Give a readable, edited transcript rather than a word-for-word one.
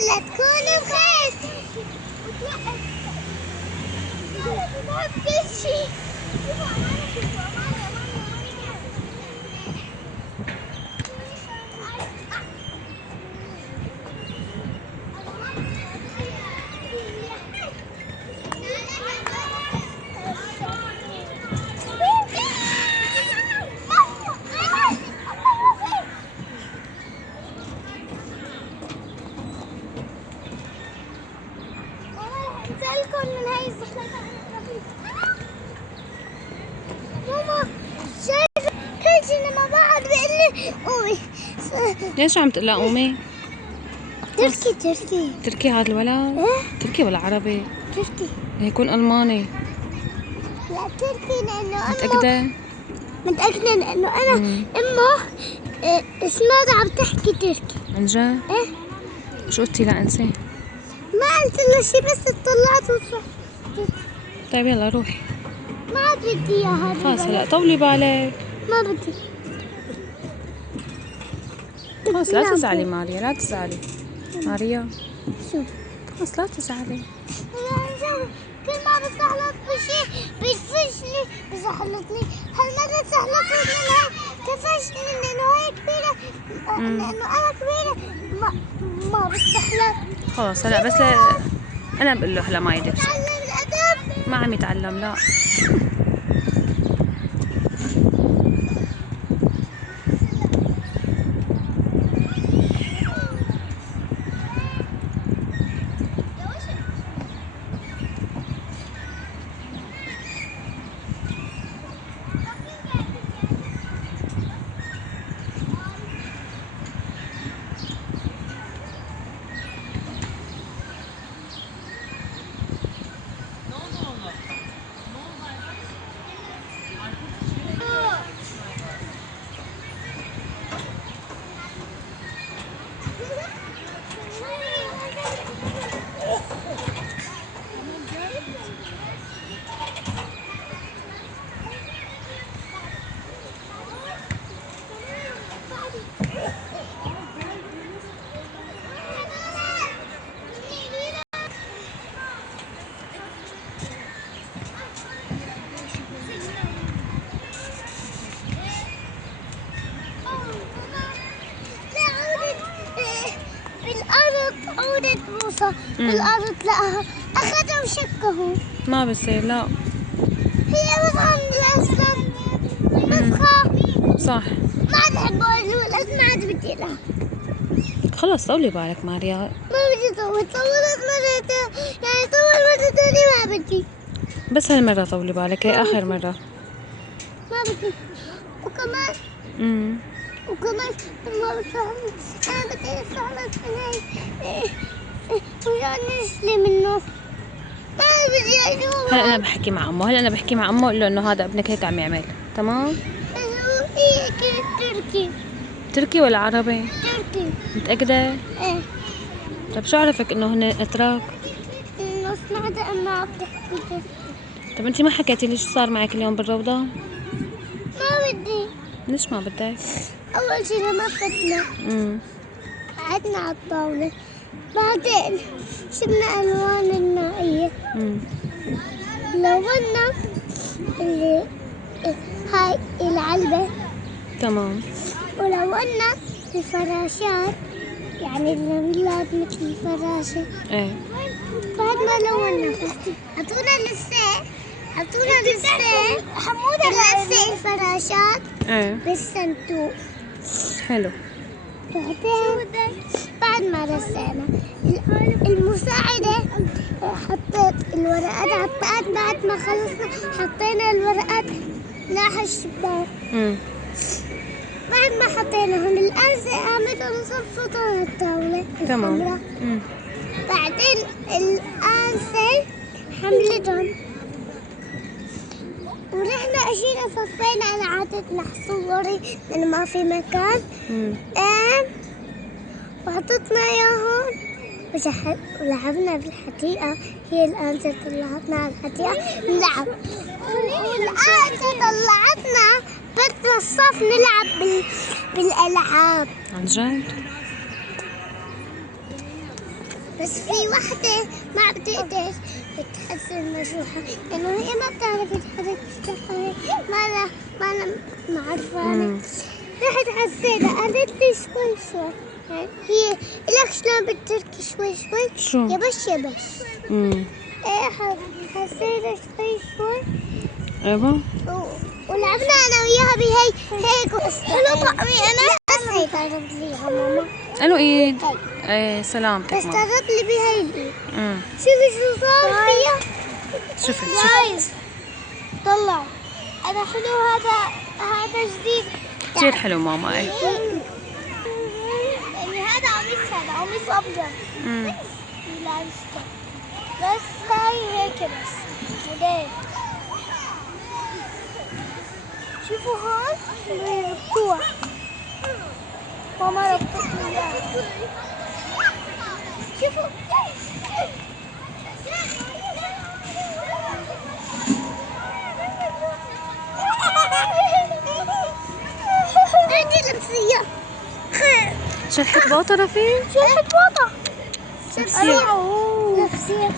يلا تكونوا بخير. انزلكم من هاي الزحمة. ماما شايفة كل شيء مع بعض بيقول لي قومي. ليش عم تقول لها قومي؟ تركي. تركي هذا الولد؟ ايه تركي ولا عربي؟ تركي. يكون ألماني. لا تركي لأنه متأكدة؟ لأنه أنا أمه اسمها عم تحكي تركي. عن جد؟ ايه شو قلتي لا انسي؟ ما قلت له شي بس اطلعت وصح. طيب يلا روحي. ما عاد بدي اياها. خلص هلا طولي بالك. ما بدي. خلص لا تزعلي ماريا، لا تزعلي ماريا. شو؟ خلص لا تزعلي. كل ما بزحلط بشي بيدفشني بزحلطني. هالمرة زحلطت من هاي كفشني لأنه هي كبيرة. لأنه أنا كبيرة ما بستحلط. خلص هلا بس أنا بقول له هلا ما يدفش. تعلم الأدب. ما عم يتعلم لا. عودة موسى بالأرض لقاها أخذها وشكه. ما بصير لا. هي بس عند الأسد بتخاف. صح. ما عاد أحب أقول الأسد ما عاد بدي لها. خلص طولي بالك ماريا. ما بدي طولت مرة يعني طول مرة ثانية ما بدي. بس هالمرة طولي بالك، هي آخر مرة. ما بدي. وكمان ما بتفهمي. أنا بدي أستخلص من هاي ويعني نشلي منه. ما بدي أشوفه. هلا أنا بحكي مع أمه، أقول له إنه هذا ابنك هيك عم يعمل، تمام؟ هي تركي. تركي ولا عربي؟ تركي. متأكدة؟ ايه. طيب شو عرفك إنه هن أتراك؟ إنه سمعت إنه عم تحكي تركي. طب أنتِ ما حكيتي لي شو صار معك اليوم بالروضة؟ ما بدي. ليش ما بدك؟ أول شي لما فتنا قعدنا على الطاولة، بعدين شفنا ألوان النائية. لونا اللي هاي العلبة. تمام. ولونا الفراشات يعني الميلاد مثل الفراشة. ايه. بعد ما لونا عطونا لسه حمودة لسه الفراشات. ايه. بالصندوق. حلو. بعد ما رسينا المساعدة حطيت الورقات بعد ما خلصنا حطينا الورقات ناحية الشباك. بعد ما حطيناهم الأنسة قامت نصفط على الطاولة. تمام. بعدين الأنسة حملتهم ورحنا أشينا صفينا. أنا عادت صوري لأنه ما في مكان. وحطتنا إياهم ولعبنا بالحديقة. هي الأنسة طلعتنا على الحديقة نلعب. والأنسة طلعتنا بدنا الصف نلعب بالألعاب. عن جد؟ بس في واحدة ما بتقدر تحسن مجروحة لأنه هي ما بتعرف تحرك وجهها. ما عرفانة. رحت على السيدة قالت لي شوي يعني هي لك شلون بالتركي شوي شو؟ يبش ايه حسينا شوي ايوه. ولعبنا انا وياها هيك حلو طعمي انا بس هي قربت لي ماما. الو ايد. ايه سلامتك بس ماما. قربت لي بهي الايد. شوفي شو صار فيها. شفت جايز طلع انا حلو هذا جديد كثير حلو ماما. ايه يعني هذا قميص ابيض لابسته بس هاي هيك بس موديل. شوفوا هون مفتوح ماما ربطت لي اياه. شوفوا عندي لبسية. شلحت بوطة رفيق؟ شلحت بوطة. لبسية. لبسية.